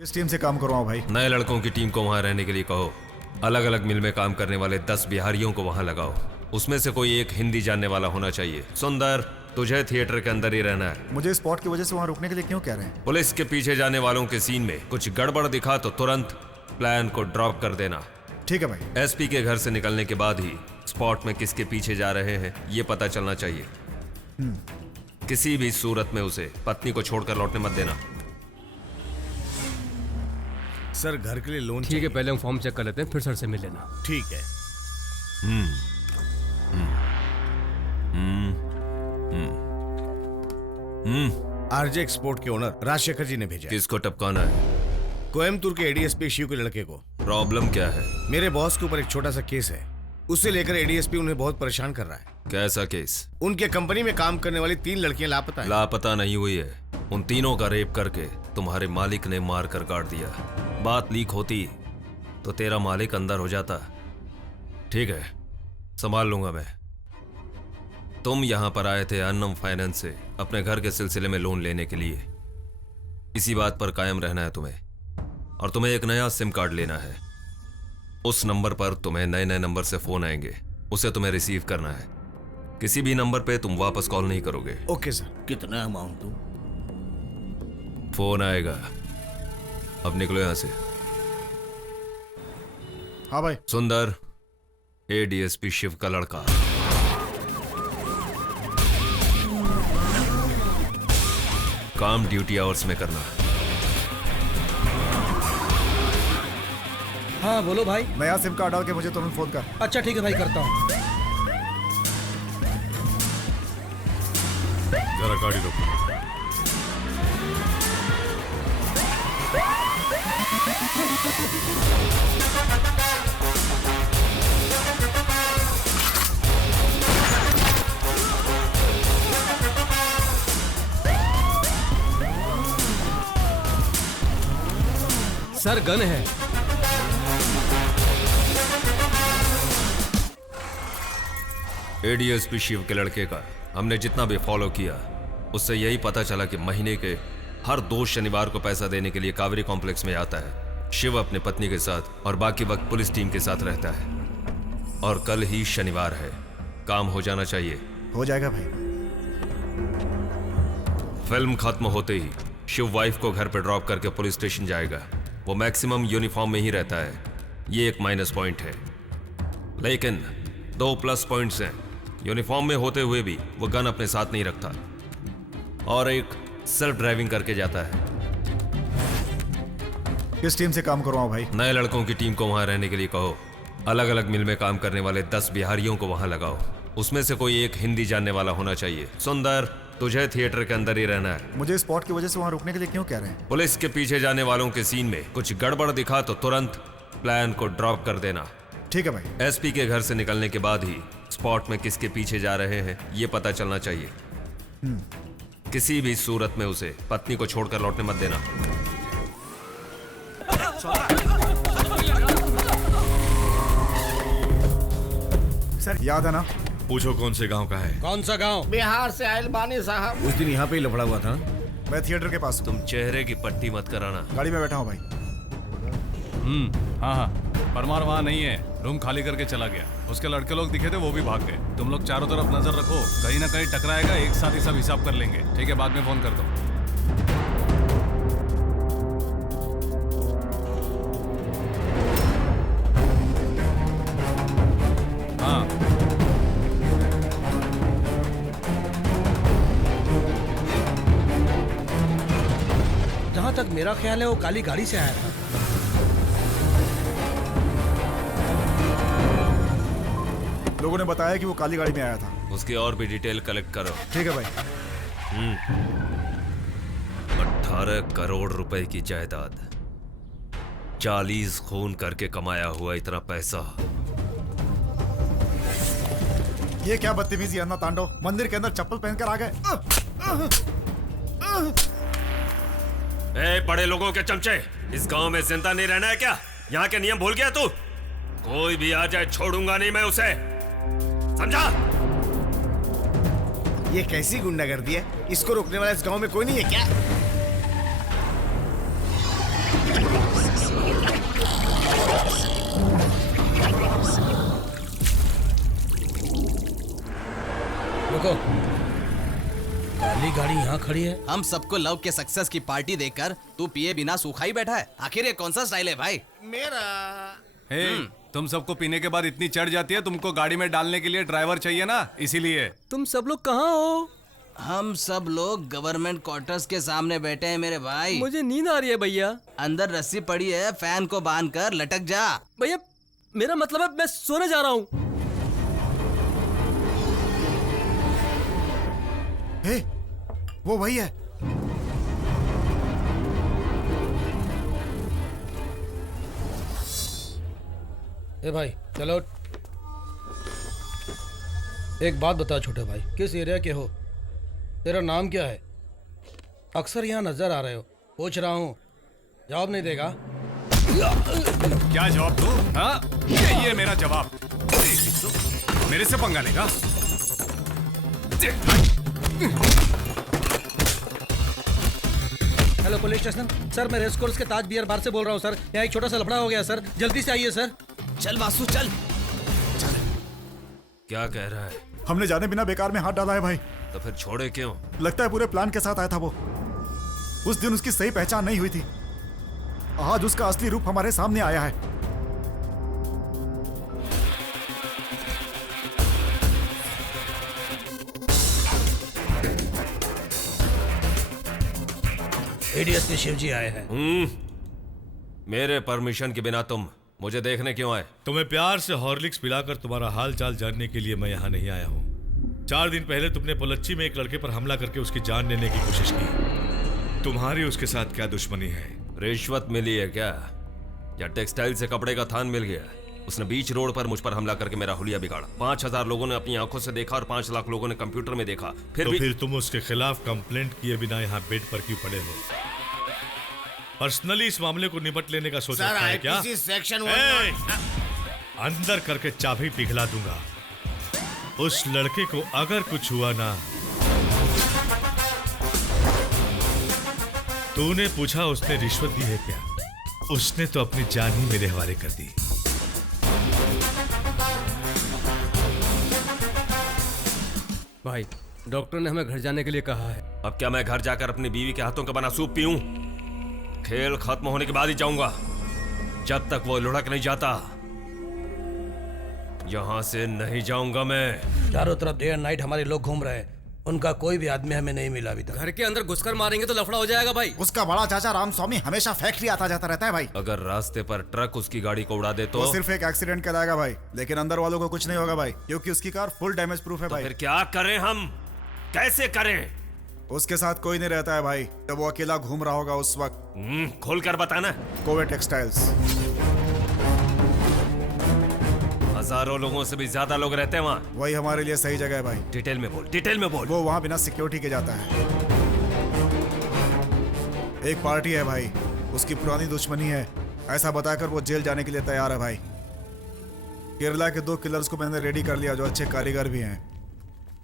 किस टीम से काम करवाऊं भाई? नए लड़कों की टीम को वहां रहने के लिए कहो। अलग अलग मिल में काम करने वाले 10 बिहारियों को वहां लगाओ। उसमें से कोई एक हिंदी जानने वाला होना चाहिए। सुंदर, तुझे थिएटर के अंदर ही रहना है। मुझे स्पॉट की वजह से वहां रुकने के लिए क्यों कह रहे हैं? पुलिस के पीछे जाने वालों के सीन में कुछ गड़बड़ दिखा तो तुरंत प्लान को ड्रॉप कर देना। ठीक है भाई। एसपी के घर से निकलने के बाद ही स्पॉट में किसके पीछे जा रहे हैं ये पता चलना चाहिए। किसी भी सूरत में उसे पत्नी को छोड़कर लौटने मत देना। सर घर के लिए लोन ठीक है, पहले हम फॉर्म चेक कर लेते हैं, फिर सर से मिल लेना। ठीक है। आरजे एक्सपोर्ट के ओनर राजशेखर जी ने भेजा है। किसको टपकाना है? कोयम्बतूर के एडीएसपी शिव के लड़के को। प्रॉब्लम क्या है? मेरे बॉस के ऊपर एक छोटा सा केस है, उसे लेकर एडीएसपी उन्हें बहुत परेशान कर रहा है। कैसा केस? उनके कंपनी में काम करने वाली 3 लड़कियां लापता हैं। लापता नहीं हुई है, उन तीनों का रेप करके तुम्हारे मालिक ने मार कर काट दिया। बात लीक होती तो तेरा मालिक अंदर हो जाता। ठीक है, संभाल लूंगा मैं। तुम यहां पर आए थे अन्नम फाइनेंस से अपने घर के सिलसिले में लोन लेने के लिए। इसी बात पर कायम रहना है तुम्हें, और तुम्हें एक नया सिम कार्ड लेना है। उस नंबर पर तुम्हें नए नए नंबर से फोन आएंगे, उसे तुम्हें रिसीव करना है। किसी भी नंबर पे तुम वापस कॉल नहीं करोगे। Okay sir. कितना अमाउंट दूं? फोन आएगा, अब निकलो यहां से। हाँ भाई। सुंदर, एडीएसपी शिव का लड़का। काम ड्यूटी आवर्स में करना। हाँ बोलो भाई। नया सिम कार्ड डाल के मुझे तुरंत फोन कर। अच्छा ठीक है भाई, करता हूँ। जरा गाड़ी रोको। सर गन है। एडीएसपी शिव के लड़के का हमने जितना भी फॉलो किया, उससे यही पता चला कि महीने के हर 2 शनिवार को पैसा देने के लिए कावेरी कॉम्प्लेक्स में आता है। शिव अपने पत्नी के साथ और बाकी वक्त पुलिस टीम के साथ रहता है। और कल ही शनिवार है, काम हो जाना चाहिए। हो जाएगा भाई। फिल्म खत्म होते ही शिव वाइफ को घर पर ड्रॉप करके पुलिस स्टेशन जाएगा। वो मैक्सिमम यूनिफॉर्म में ही रहता है, ये एक माइनस पॉइंट है। लेकिन 2 प्लस पॉइंट्स हैं। यूनिफॉर्म में होते हुए भी वो गन अपने साथ नहीं रखता, और एक सेल्फ ड्राइविंग करके जाता है। किस टीम से काम करवाऊं भाई? नए लड़कों की टीम को वहां रहने के लिए कहो। अलग अलग मिल में काम करने वाले 10 बिहारियों को वहां लगाओ। उसमें से कोई एक हिंदी जानने वाला होना चाहिए। सुंदर, तुझे थिएटर के अंदर ही रहना है। मुझे स्पॉट की वजह से वहां रुकने के लिए क्यों कह रहे हैं? पुलिस के पीछे जाने वालों के सीन में कुछ गड़बड़ दिखा तो तुरंत प्लान को ड्रॉप कर देना। ठीक है भाई। एसपी के घर से निकलने के बाद ही स्पॉट में किसके पीछे जा रहे हैं ये पता चलना चाहिए। किसी भी सूरत में उसे पत्नी को छोड़कर लौटने मत देना। सर याद है ना? पूछो कौन से गांव का है? कौन सा गांव? बिहार से आयल बानी साहब। उस दिन यहाँ पे ही लफड़ा हुआ था। मैं थिएटर के पास हूँ। तुम चेहरे की पट्टी मत कराना। गाड़ी में बैठा हूँ भाई। हाँ हाँ, परमार वहाँ नहीं है, रूम खाली करके चला गया। उसके लड़के लोग दिखे थे, वो भी भाग गए। तुम लोग चारों तरफ नजर रखो, कहीं ना कहीं टकराएगा, एक साथ ही सब हिसाब कर लेंगे। ठीक है, बाद में फोन कर दो। हाँ, जहाँ तक मेरा ख्याल है वो काली गाड़ी से आया था। लोगों ने बताया कि वो काली गाड़ी में आया था। उसकी और भी डिटेल कलेक्ट करो। ठीक है भाई। 18 करोड़ रुपए की जायदाद, 40 खून करके कमाया हुआ इतना पैसा। ये क्या बदतमीजी अन्ना तांडव, मंदिर के अंदर चप्पल पहनकर आ गए। ए बड़े लोगों के चमचे, इस गांव में जिंदा नहीं रहना है क्या? यहाँ के नियम भूल गया तू? कोई भी आ जाए छोड़ूंगा नहीं मैं उसे, समझा? ये कैसी गुंडागर्दी है? इसको रोकने वाला इस गांव में कोई नहीं है क्या? रुको, काली गाड़ी यहाँ खड़ी है। हम सबको लव के सक्सेस की पार्टी देकर तू पिए बिना सूखा ही बैठा है। आखिर ये कौन सा स्टाइल है भाई? हे, तुम सबको पीने के बाद इतनी चढ़ जाती है, तुमको गाड़ी में डालने के लिए ड्राइवर चाहिए ना, इसीलिए। तुम सब लोग कहाँ हो? हम सब लोग गवर्नमेंट क्वार्टर्स के सामने बैठे हैं मेरे भाई। मुझे नींद आ रही है भैया। अंदर रस्सी पड़ी है, फैन को बांध कर लटक जा। भैया मेरा मतलब है मैं सोने जा रहा हूँ। हे, वो वही है। ए भाई चलो, एक बात बता छोटे भाई, किस एरिया के हो? तेरा नाम क्या है? अक्सर यहाँ नजर आ रहे हो। पूछ रहा हूँ, जवाब नहीं देगा? क्या जवाब दूं? हाँ, ये मेरा जवाब। मेरे से पंगा लेगा? हेलो पुलिस स्टेशन सर, मैं रेस कोर्स के ताज बियर बार से बोल रहा हूँ सर। यहाँ एक छोटा सा लफड़ा हो गया सर, जल्दी से आइए सर। चल वासु चल। क्या कह रहा है? हमने जाने बिना बेकार में हाथ डाला है भाई। तो फिर छोड़े क्यों? लगता है पूरे प्लान के साथ आया था वो। उस दिन उसकी सही पहचान नहीं हुई थी, आज उसका असली रूप हमारे सामने आया है। एडीएसपी शिव जी आए हैं। मेरे परमिशन के बिना तुम मुझे देखने क्यों आए? तुम्हें प्यार से हॉर्लिक्स पिलाकर तुम्हारा हाल चाल जानने के लिए मैं यहाँ नहीं आया हूँ। 4 दिन पहले तुमने पोलच्ची में एक लड़के पर हमला करके उसकी जान लेने की कोशिश की। तुम्हारी उसके साथ क्या दुश्मनी है? रिश्वत मिली है क्या, या टेक्सटाइल से कपड़े का थान मिल गया? उसने बीच रोड पर मुझ पर हमला करके मेरा हुलिया बिगाड़ा। 5000 लोगों ने अपनी आंखों से देखा और 5 लाख लोगों ने कंप्यूटर में देखा। फिर तुम उसके खिलाफ कंप्लेंट किए बिना यहाँ बेड पर क्यों पड़े हो? पर्सनली इस मामले को निपट लेने का सोच रखा है क्या? सेक्शन अंदर करके चाबी पिघला दूंगा। उस लड़के को अगर कुछ हुआ ना, तूने पूछा उसने रिश्वत दी है क्या? उसने तो अपनी जान ही मेरे हवाले कर दी। भाई डॉक्टर ने हमें घर जाने के लिए कहा है। अब क्या मैं घर जाकर अपनी बीवी के हाथों का बना सूप पीऊं? खेल खत्म होने के बाद ही जाऊंगा, जब तक वो लुढ़क नहीं जाता यहां से नहीं जाऊंगा मैं। चारों तरफ डे एंड नाइट हमारे लोग घूम रहे हैं, उनका कोई भी आदमी हमें नहीं मिला अभी तक। घर के अंदर घुसकर मारेंगे तो लफड़ा हो जाएगा भाई। उसका बड़ा चाचा रामस्वामी हमेशा फैक्ट्री आता जाता रहता है भाई। अगर रास्ते पर ट्रक उसकी गाड़ी को उड़ा दे तो वो सिर्फ एक एक्सीडेंट कहलाएगा भाई, लेकिन अंदर वालों को कुछ नहीं होगा भाई, क्योंकि उसकी कार फुल डैमेज प्रूफ है भाई। फिर क्या करें हम, कैसे करें? उसके साथ कोई नहीं रहता है भाई, जब वो अकेला घूम रहा होगा उस वक्त। खोल कर बताना। कोवे टेक्सटाइल्स। हजारों लोगों से भी ज्यादा लोग रहते हैं वहाँ। वही हमारे लिए सही जगह है भाई। डिटेल में बोल, डिटेल में बोल। वो वहाँ बिना सिक्योरिटी के जाता है। एक पार्टी है भाई, उसकी पुरानी दुश्मनी है, ऐसा बताकर वो जेल जाने के लिए तैयार है भाई। केरला के 2 किलर्स को मैंने रेडी कर लिया जो अच्छे कारीगर भी हैं।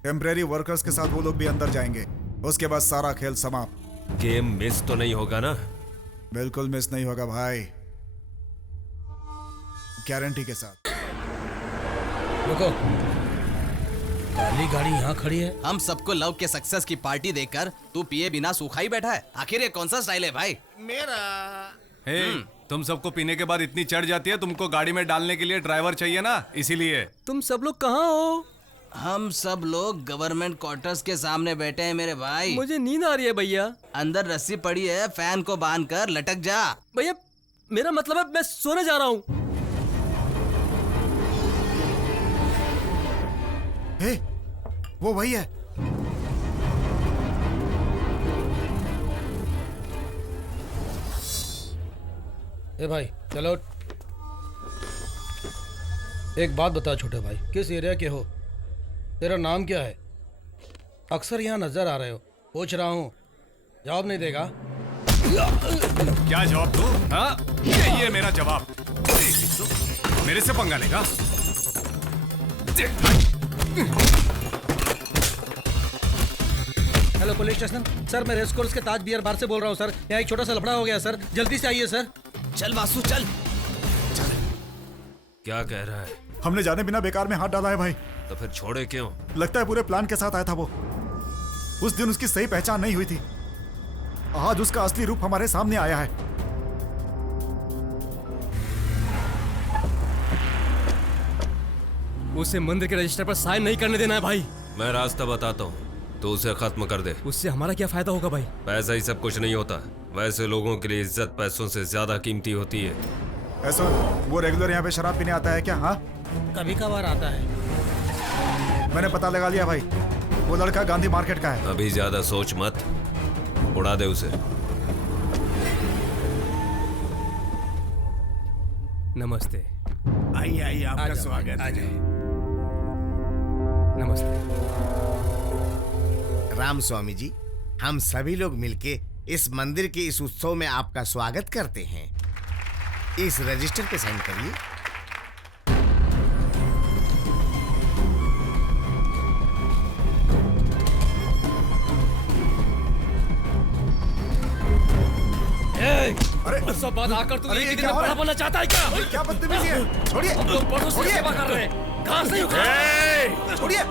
टेम्परेरी वर्कर्स के साथ वो लोग भी अंदर जाएंगे, उसके बाद सारा खेल समाप्त। गेम मिस तो नहीं होगा ना? बिल्कुल मिस नहीं होगा भाई, गारंटी के साथ। रुको, काली गाड़ी यहाँ खड़ी है। हम सबको लव के सक्सेस की पार्टी देकर तू पिए बिना सूखा ही बैठा है। आखिर ये कौन सा स्टाइल है भाई? हे, तुम सबको पीने के बाद इतनी चढ़ जाती है, तुमको गाड़ी में डालने के लिए ड्राइवर चाहिए ना, इसीलिए। तुम सब लोग कहाँ हो? हम सब लोग गवर्नमेंट क्वार्टर्स के सामने बैठे हैं मेरे भाई। मुझे नींद आ रही है भैया। अंदर रस्सी पड़ी है, फैन को बांध कर लटक जा। भैया मेरा मतलब है मैं सोने जा रहा हूँ। हे, वो वही है। ए भाई चलो, एक बात बता छोटे भाई, किस एरिया के हो? तेरा नाम क्या है? अक्सर यहाँ नजर आ रहे हो। पूछ रहा हूँ, जवाब नहीं देगा? क्या जवाब दूं? हाँ, ये मेरा जवाब। मेरे से पंगा लेगा? हेलो पुलिस स्टेशन सर, मैं रेस कोर्स के ताज बियर बार से बोल रहा हूँ सर। यहाँ एक छोटा सा लफड़ा हो गया सर, जल्दी से आइए सर। चल वासु चल। क्या कह रहा है? हमने जाने बिना बेकार में हाथ डाला है भाई। तो फिर छोड़े क्यों? लगता है पूरे प्लान के साथ आया था वो। उस दिन उसकी सही पहचान नहीं हुई थी, आज उसका असली रूप हमारे सामने आया है। उसे मंदिर के रजिस्टर पर साइन नहीं करने देना है भाई। मैं रास्ता बताता हूँ, तो उसे खत्म कर दे। उससे हमारा क्या फायदा होगा भाई? पैसा ही सब कुछ नहीं होता। वैसे लोगों के लिए इज्जत पैसों से ज्यादा कीमती होती है। ऐसा वो रेगुलर यहाँ पे शराब पीने आता है क्या? हाँ, कभी कभार आता है। मैंने पता लगा लिया भाई, वो लड़का गांधी मार्केट का है। अभी ज्यादा सोच मत, उड़ा दे उसे। नमस्ते। आइए आइए, आ आपका जाओ, स्वागत आ है। जाइए। नमस्ते। राम स्वामी जी, हम सभी लोग मिलके इस मंदिर के इस उत्सव में आपका स्वागत करते हैं। इस रजिस्टर पे साइन करिए। अरे सब बात आकर तू अरे एक ये ही दिन क्या में हो रहा बड़ा है? बनना चाहता है क्या? क्या बदतमीजी है? छोड़िए, हम लोग बड़ों से छोड़िए, सेवा कर रहे हैं, घास नहीं उखाड़। छोड़िए।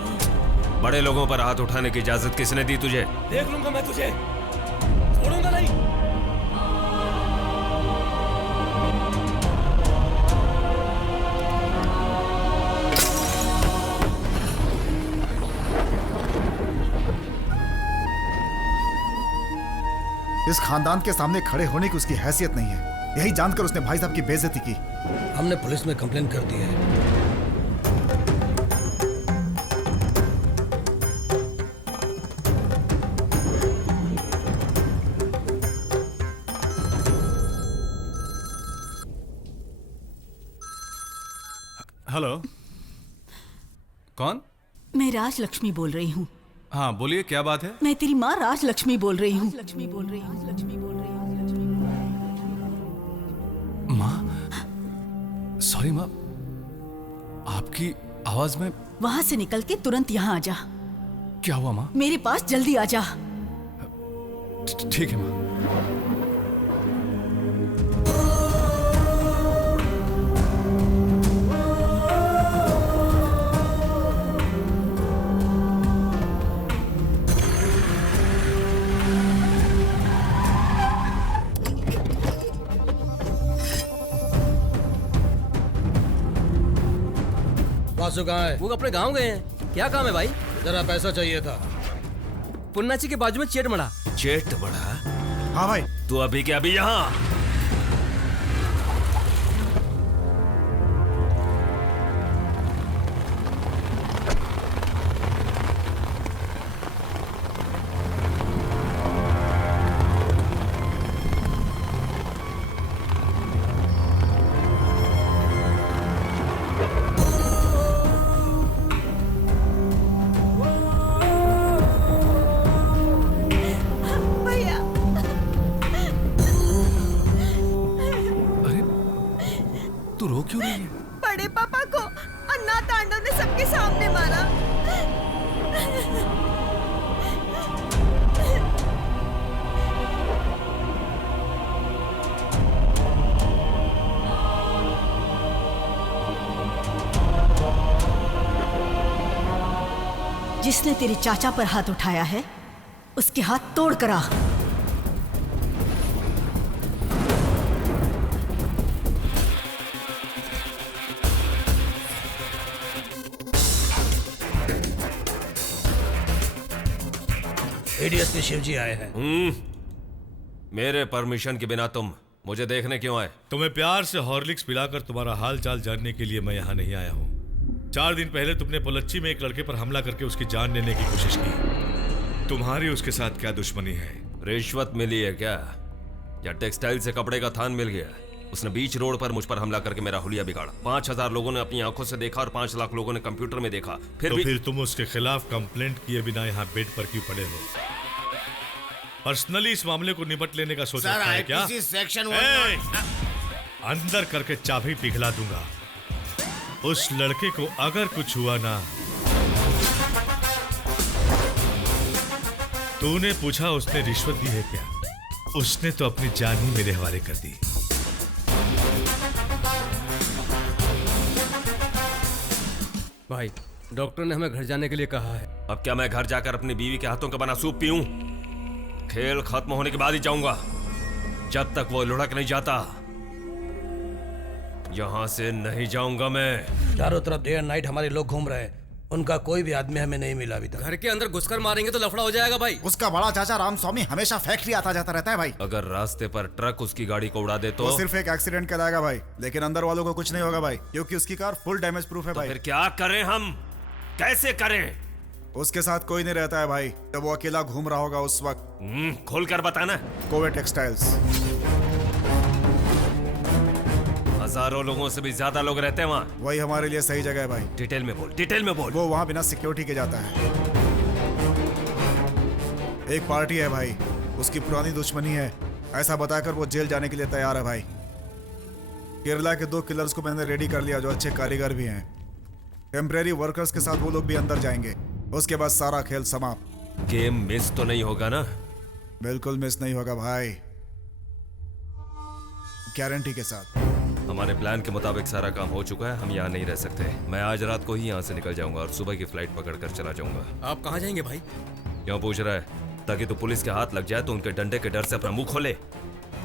बड़े लोगों पर हाथ उठाने की इजाजत किसने दी तुझे? देख लूंगा मैं तुझे, छोड़ूंगा नहीं। इस खानदान के सामने खड़े होने की उसकी हैसियत नहीं है। यही जानकर उसने भाई साहब की बेइज्जती की। हमने पुलिस में कंप्लेन कर दी है। हेलो, कौन? मैं राज लक्ष्मी बोल रही हूँ। हाँ बोलिए, क्या बात है? मैं तेरी माँ राज लक्ष्मी बोल रही हूँ। माँ, सॉरी माँ, आपकी आवाज में। वहाँ से निकल के तुरंत यहाँ आ जा। क्या हुआ माँ? मेरे पास जल्दी आ जा। ठीक है माँ। वासु कहाँ है? वो अपने गांव गए हैं। क्या काम है भाई? जरा पैसा चाहिए था। पुन्नाची के बाजू में चेट मड़ा। चेट बड़ा? हाँ भाई, तू अभी के अभी यहाँ। भैया, अरे तू रो क्यों रही है? बड़े पापा को अन्ना तांडव ने सबके सामने मारा। जिसने तेरे चाचा पर हाथ उठाया है, उसके हाथ तोड़ कर आ। एडीएसपी शिवजी आए हैं। मेरे परमिशन के बिना तुम मुझे देखने क्यों आए? तुम्हें प्यार से हॉर्लिक्स पिलाकर तुम्हारा हाल चाल जानने के लिए मैं यहाँ नहीं आया हूँ। 4 दिन पहले तुमने पोलच्ची में एक लड़के पर हमला करके उसकी जान लेने की कोशिश की। तुम्हारी उसके साथ क्या दुश्मनी है? रिश्वत मिली है क्या, या टेक्सटाइल से कपड़े का थान मिल गया? उसने बीच रोड पर मुझ पर हमला करके मेरा हुलिया बिगाड़ा। 5000 लोगों ने अपनी आंखों से देखा और 5 लाख लोगों ने कंप्यूटर में देखा। फिर तुम उसके खिलाफ कंप्लेंट किए बिना यहाँ बेड पर क्यों पड़े हो? पर्सनली इस मामले को निपट लेने का सोच रखा है क्या? सेक्शन अंदर करके चाबी पिघला दूंगा। उस लड़के को अगर कुछ हुआ ना तूने पूछा उसने रिश्वत दी है क्या? उसने तो अपनी जान ही मेरे हवाले कर दी। भाई डॉक्टर ने हमें घर जाने के लिए कहा है। अब क्या मैं घर जाकर अपनी बीवी के हाथों का बना सूप पीऊं? खेल खत्म होने के बाद ही जाऊंगा। जब तक वो लुढ़क नहीं जाता यहां से नहीं जाऊंगा मैं। चारों तरफ डे एंड नाइट हमारे लोग घूम रहे हैं, उनका कोई भी आदमी हमें नहीं मिला अभी तक। घर के अंदर घुसकर मारेंगे तो लफड़ा हो जाएगा भाई। उसका बड़ा चाचा रामस्वामी हमेशा फैक्ट्री आता जाता रहता है भाई। अगर रास्ते पर ट्रक उसकी गाड़ी को उड़ा दे तो वो सिर्फ एक एक्सीडेंट कहलाएगा भाई, लेकिन अंदर वालों को कुछ नहीं होगा भाई, क्योंकि उसकी कार फुल डैमेज प्रूफ है भाई। फिर क्या करें हम? कैसे करें? उसके साथ कोई नहीं रहता है भाई, जब वो अकेला घूम रहा होगा उस वक्त। खोल कर बताना। कोवे टेक्सटाइल्स। हजारों लोगों से भी ज्यादा लोग रहते हैं वहाँ। वही हमारे लिए सही जगह है भाई। डिटेल में बोल, डिटेल में बोल। वो वहाँ बिना सिक्योरिटी के जाता है। एक पार्टी है भाई, उसकी पुरानी दुश्मनी है, ऐसा बताकर वो जेल जाने के लिए तैयार है भाई। केरला के 2 किलर्स को मैंने रेडी कर लिया जो अच्छे कारीगर भी हैं। टेम्परेरी वर्कर्स के साथ वो लोग भी अंदर जाएंगे, उसके बाद सारा खेल समाप्त। गेम मिस तो नहीं होगा ना? बिल्कुल मिस नहीं होगा भाई, गारंटी के साथ। हमारे प्लान के मुताबिक सारा काम हो चुका है, हम यहाँ नहीं रह सकते। मैं आज रात को ही यहाँ से निकल जाऊंगा और सुबह की फ्लाइट पकड़कर चला जाऊंगा। आप कहाँ जाएंगे भाई? क्यों पूछ रहा है? ताकि तू पुलिस के हाथ लग जाए तो उनके डंडे के डर से अपना मुंह खोले।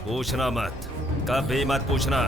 पूछना मत, कभी मत पूछना।